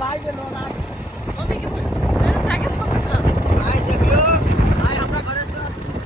भाई के लोग मम्मी के मेरे साइकिल पकड़ना भाई देखियो भाई हमरा घरे से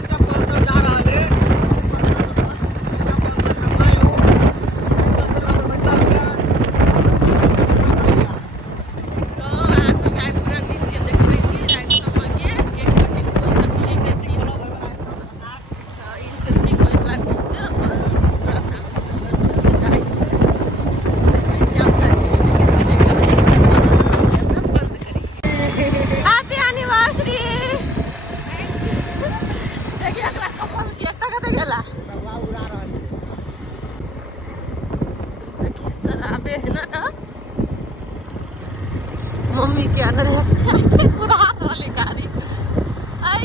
एकटा पल्सर जा रहल है एकटा पल्सर में भाई हो पल्सर वाला मतलब तो आज हम आइ पूरा दिन के देखबै छी रात समय के एक दिन कोई नकली के सीन इंटरेस्टिंग होय वाला बहुत और पूरा फैमिली मेंबर के डाइट सो मैं जाम जाके के सीन के लिए कैमरा बंद करी हैप्पी एनिवर्सरी देखिए एकरा कपल के एकटा कते गेला हवा उड़ा रहल है देखिए शराबे है ना मम्मी के अंदर है पूरा हाथ वाली गाड़ी आई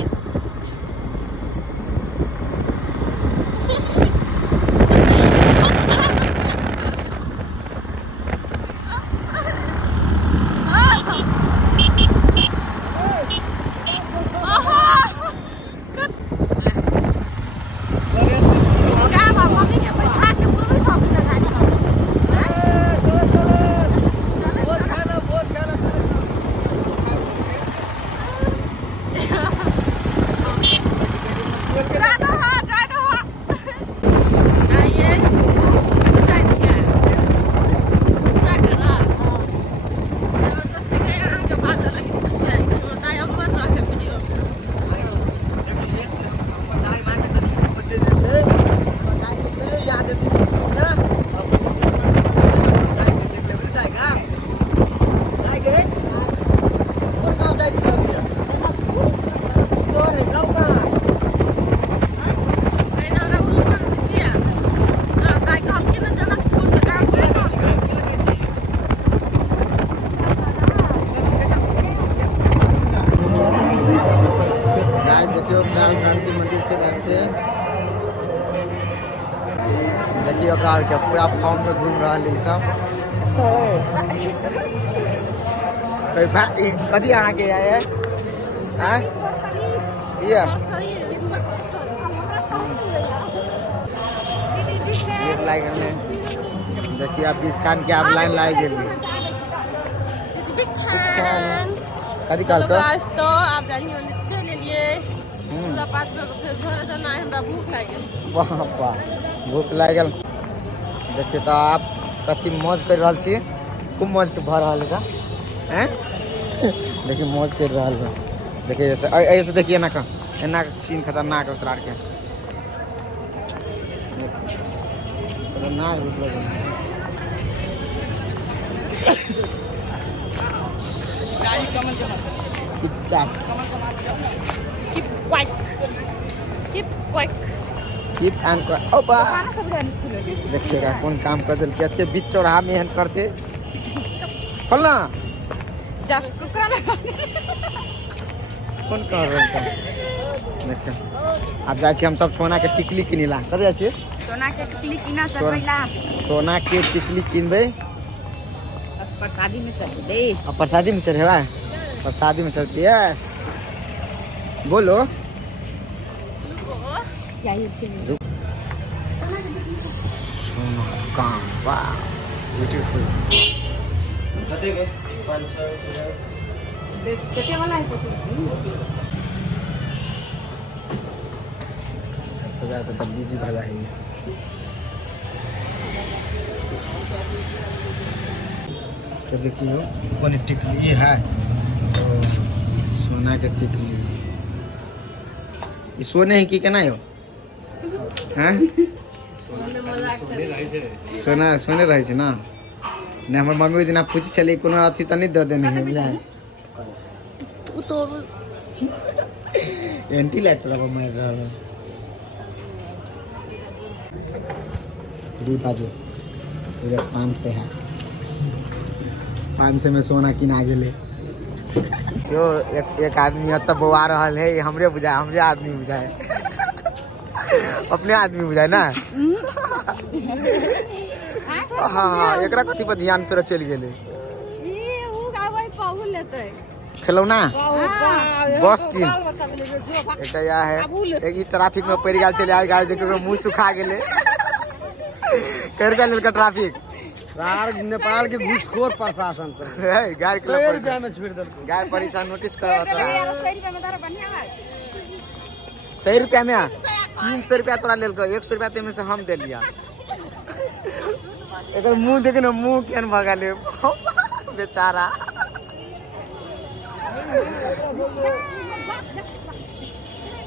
मम्मी के बैठा के पूरा सास में गाड़ी देखिए कार के पूरा फॉर्म में घूम रहा है सब कोई बात कथी अहाँ के आए हैं ये लाइन में देखिए आप कान के आप लाइन लाई गेली कथी काल तो आप जानिए मंदिर चले लिए पूरा 5 लोग फिर घर जाना है हमरा भूख लाग गेल वाह वाह भूख लाग गेल देखिए तो आप कथी मौज कर रहा छी खूब मौज भर रहा है हैं देखिए मौज कर रहा है देखिए ऐसे देखिए ना एना सीन खतरनाक उतार के खतरनाक रूप लगे कीप एंड ओपा देखिएगा कौन काम कर दिल कहते बीच चौराहा में एहन करते खोलना कौन कर रहे हैं देखिए अब जाए हम सब सोना के टिकली किनिला कत जाए छी सोना के टिकली किना चढ़ैला सोना के टिकली किनबे प्रसादी में चढ़ेबे अब प्रसादी में चढ़ेबा प्रसादी में चढ़ती यस बोलो क्या ये चलिए सोना दुकान वाह ब्यूटीफुल कते के 500 कितने वाला है तो बीजी भाजा है तो देखिए कौन टिकली है सोना के टिकली ई सोने है कि केना हो हैं सोना सोने रहे छै ना ने हमर मम्मी ओइ दिन पूछी छले कोनो अथी त नहीं द देने है बुझाय तो एंटी लाइट तरह मार रहा है दूध आजो पूरे 500 है 500 में सोना किना गेले जो एक आदमी तब बौआ रहा है हमरे बुझाए हमरे आदमी बुझाए अपने आदमी बुझाए ना हाँ एकरा कथी पर ध्यान पे चल गेले खिलौना बस की एक या है एक ट्रैफिक में पड़ गया चले आज गाड़ी देख मुँह सुखा गेले कर गेल का ट्रैफिक सार नेपाल के घूसखोर प्रशासन सब गाय के 100 रुपया में छोड़ दल गाय परेशान नोटिस कर रहा था 100 रुपया में तारा बढ़िया है 100 रुपया में 300 रुपया तोरा लेल 100 रुपया ते में से हम दे लिया एकर मुंह देखे ना मुंह केन भगा ले बेचारा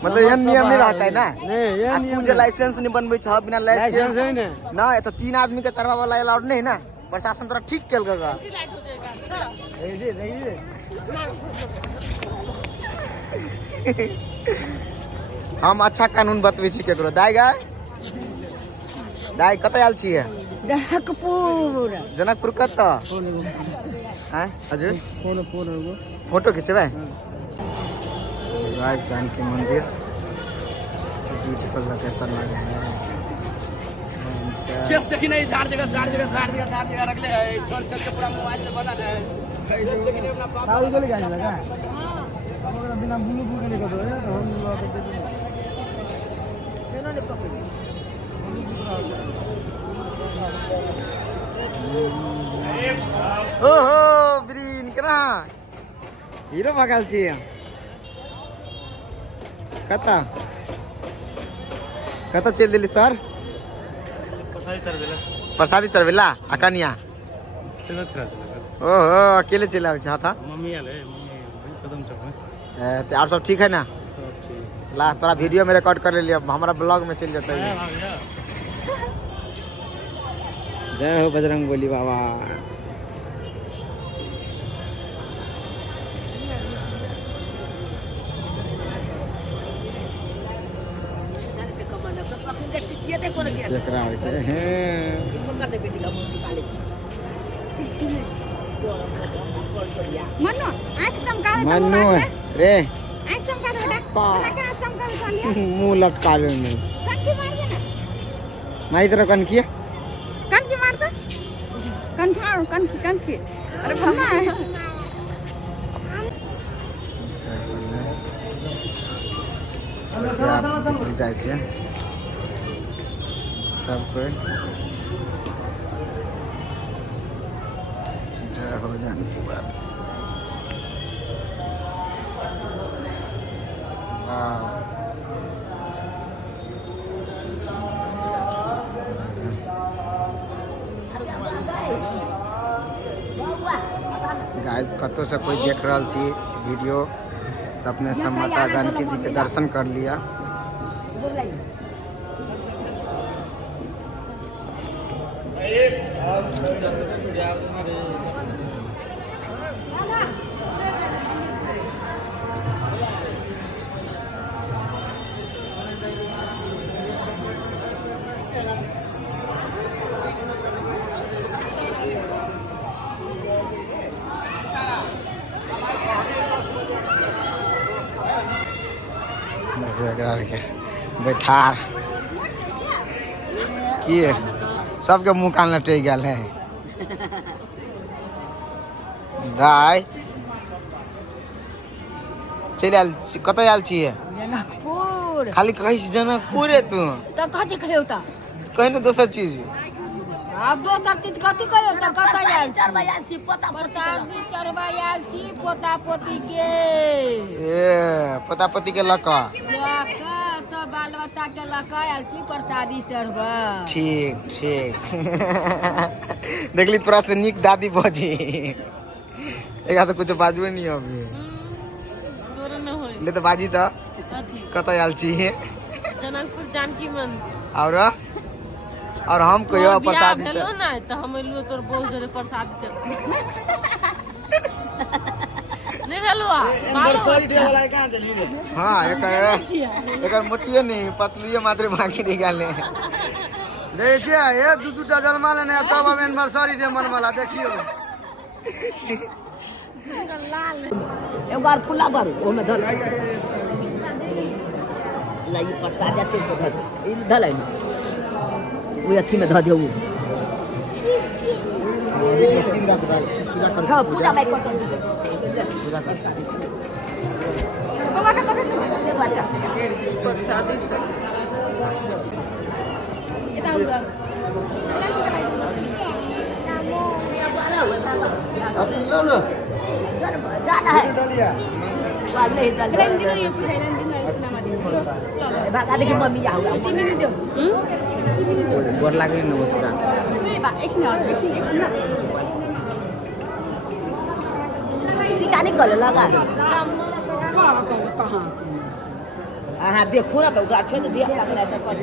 मतलब यह नियम नहीं रहा चाहिए ना नहीं ये तू जे लाइसेंस नहीं बनबे छ बिना लाइसेंस लाइसेंस है ना ना ये तो 3 आदमी के चढ़वा वाला अलाउड नहीं ना प्रशासन तोरा ठीक केल गगा हम अच्छा कानून बतबै छी केकरो दाई कतय आयल छियै जनकपुर कत हैं हजुर फोटो खिंचबै राज जानकी मंदिर ब्यूटीफुल लोकेशन लगे हैं केस देखी नहीं चार जगह रख ले चल के पूरा मोबाइल से बना है साउल को ले लगा हमरा बिना बुलू बुलू के दो है तो हम लोग केना ले पकड़ ओहो ब्रीन करा हीरो भगल छी कता चल दिली सर प्रसादी चढ़वेला अकनिया ओहो अकेले चले आवे छ था मम्मी आले कदम चौक ते और सब ठीक है ना ला तोरा वीडियो में रिकॉर्ड कर लिया हमारा ब्लॉग में चल जाता है जय हो बजरंग बोली बाबा मन्नू आंख चमका दे मन्नू रे आंख चमका दे बेटा क्या चमका दे सालिया मुंह लटका लो नहीं कनकी मार दे ना मारी तरह कनकी कनकी मार दे कनकी अरे भमा जाए छे सब कोई जय हो जानकी बात गाइस कतौ से कोई देख रहा छी वीडियो तो अपने सब माता जानकी जी के दर्शन कर लिया बैठार की सबके मुँह कान लटक गल है दाई चल आयल कतय आयल छियै जनकपुर खाली कहै छी जनकपुर तू तो कथी कहियो त कहीं ना दोसर चीज अब दोसर चीज कथी कहियो त कतय आयल छी प्रसादी चढ़बा आयल छी पोता पोती के पता पति के लक सब बाल बच्चा के लक आयल छी प्रसादी चढ़बा ठीक देखली तोरा से निक दादी बजी एक तो कुछ बाजबे नहीं अभी ले तो बाजी तो कतय आयल छी जनकपुर जानकी मंदिर और हम कहियो प्रसादी चलो ना तो हम लियो तोर बहुत जरे प्रसादी चल नहीं भेलवा हां एकर मोटिए नहीं पतलिए मात्र बाकी रह गेले दे छे ए दूटा जलमा लेने तब अब एनिवर्सरी डे मनवाला देखियो एक बार फुला बारू ओमे धल ला ये प्रसाद आते को धल इ धल है वो अथी में ध दियो हां पूजा भाई कटन पूजा कर बाबा का पकड़ ये बच्चा प्रसादी चल इधर जाना है नहीं भागा देखिए मम्मी आओ गोर लागे न होता टीका नहीं कर लगा हाँ देखो ना तो उधर छोड़ दिया लगना है कर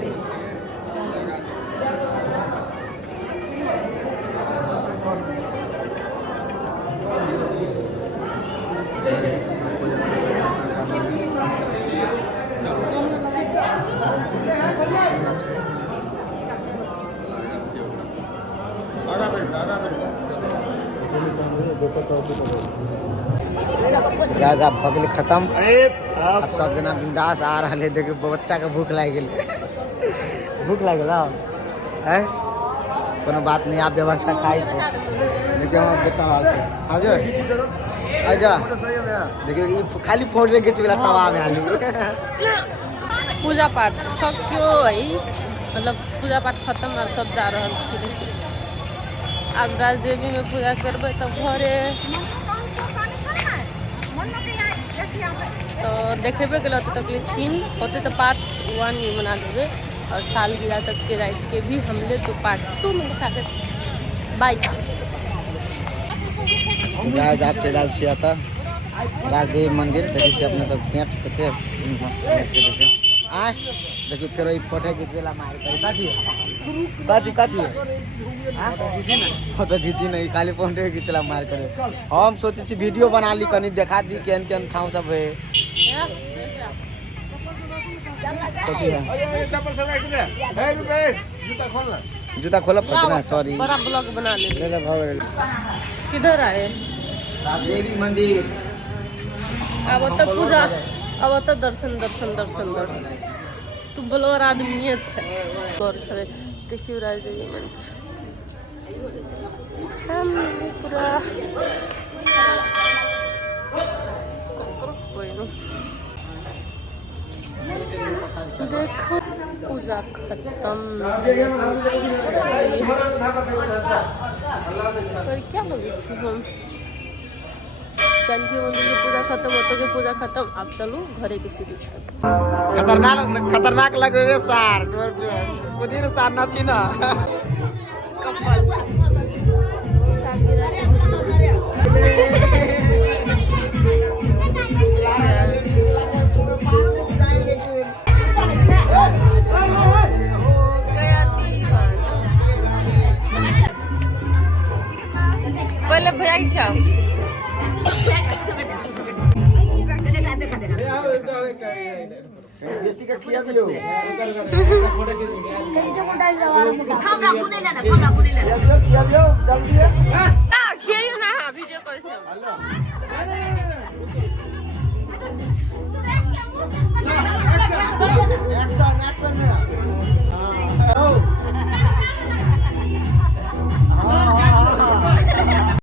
गाइस अब पकली खत्म। अब सब जना बिंदास आ रहा है। देखिए बच्चा के भूख लाग गेल भूख लाग गेल है कोनो बात नहीं। आप व्यवस्था खाई देखिए हम बताओ आगे आजा देखिए ई खाली फोटो खींच वाला तवा में आलू पूजा पाठ सक्यो है मतलब पूजा पाठ खत्म और सब जा रहल छी। अब राजदेवी में पूजा करबै तब घरे तो देखेबे के तो तकली सीन होते तो पार्ट 1 ही बना देवे और सालगिरह तक के रात के भी हमले तो पार्ट 2 में दिखा के बाय चांस। गाइस आप चल छी आता राजदेव मंदिर देखै छी अपने सब कैंप कते मस्त छै। देखिए आ देखिए फेर ई फोटो खींचवेला मार करे काती हां फोटो खींची नहीं खाली फोटो खींचला मार करे। हम सोचे छी वीडियो बना ली कनी देखा दी केन केन ठाव सब है। चप्पल सब रख दे हे रुपए जूता खोला पड़ना सॉरी बड़ा ब्लॉग बना ले ले भाग किधर आए राजदेवी मंदिर अब तो पूजा अब तो दर्शन तू ब्लॉगर आदमी है और सरे देखियो राजदेवी मंदिर हम पूरा देखो पूजा खत्म पर क्या लगे हम जानकी मंदिर की पूजा खत्म होते के पूजा खत्म। आप चलो घरे की सीढ़ी खतरनाक लग रे सार कुदी रे सार नाची ना पहले भैया क्या बेसी का खिया भी लो खाना कुने लेना खाना कुने लेना खिया भी जल्दी है ना खियो ना वीडियो कॉल से एक्शन में हां